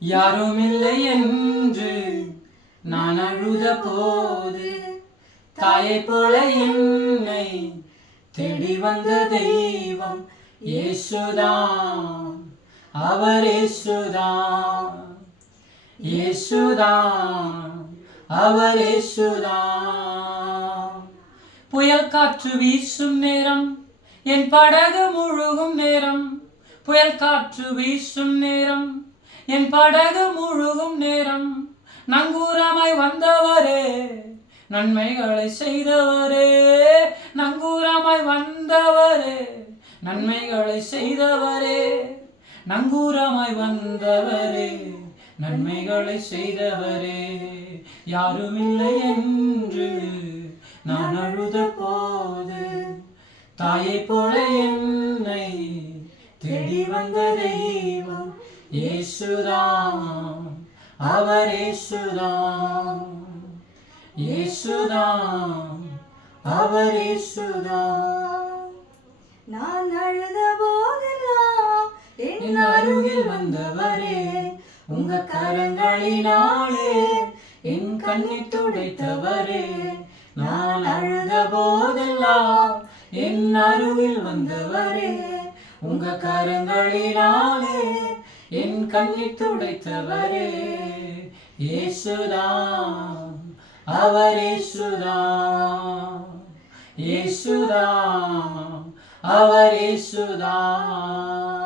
யாரும் இல்லை என்று நான் அழுத போது தாயை போல என்னை தேடி வந்த தெய்வம் இயேசுதான். அவர் இயேசுதான், இயேசுதான், அவர் இயேசுதான். புயல் காற்று வீசும் நேரம், என் படகு முழுகும் நேரம். புயல் காற்று வீசும் நேரம், என் படகு முழுகும் நேரம். நங்கூரமாய் வந்தவரே, நன்மைகளை செய்தவரே. நங்கூரமாய் வந்தவரே, நன்மைகளை செய்தவரே. நங்கூரமாய் வந்தவரே, நன்மைகளை செய்தவரே. யாருமில்லை என்று நான் அழுத போது தாயை போல என்னை தேடி வந்த தெய்வம் இயேசுதான். அவர் இயேசுதான், இயேசுதான், அவர் இயேசுதான். நான் அழுத போதெல்லாம் என் அருகில் வந்தவரே, உங்க கரங்களினாலே என் கண்ணீர் துடைத்தவரே. நான் அழுத போதெல்லாம் என் அருகில் வந்தவரே, உங்க கரங்களினாலே என் கண்ணீர் துடைத்தவரே. இயேசுதான், அவர் இயேசுதான், இயேசுதான், அவர் இயேசுதான்.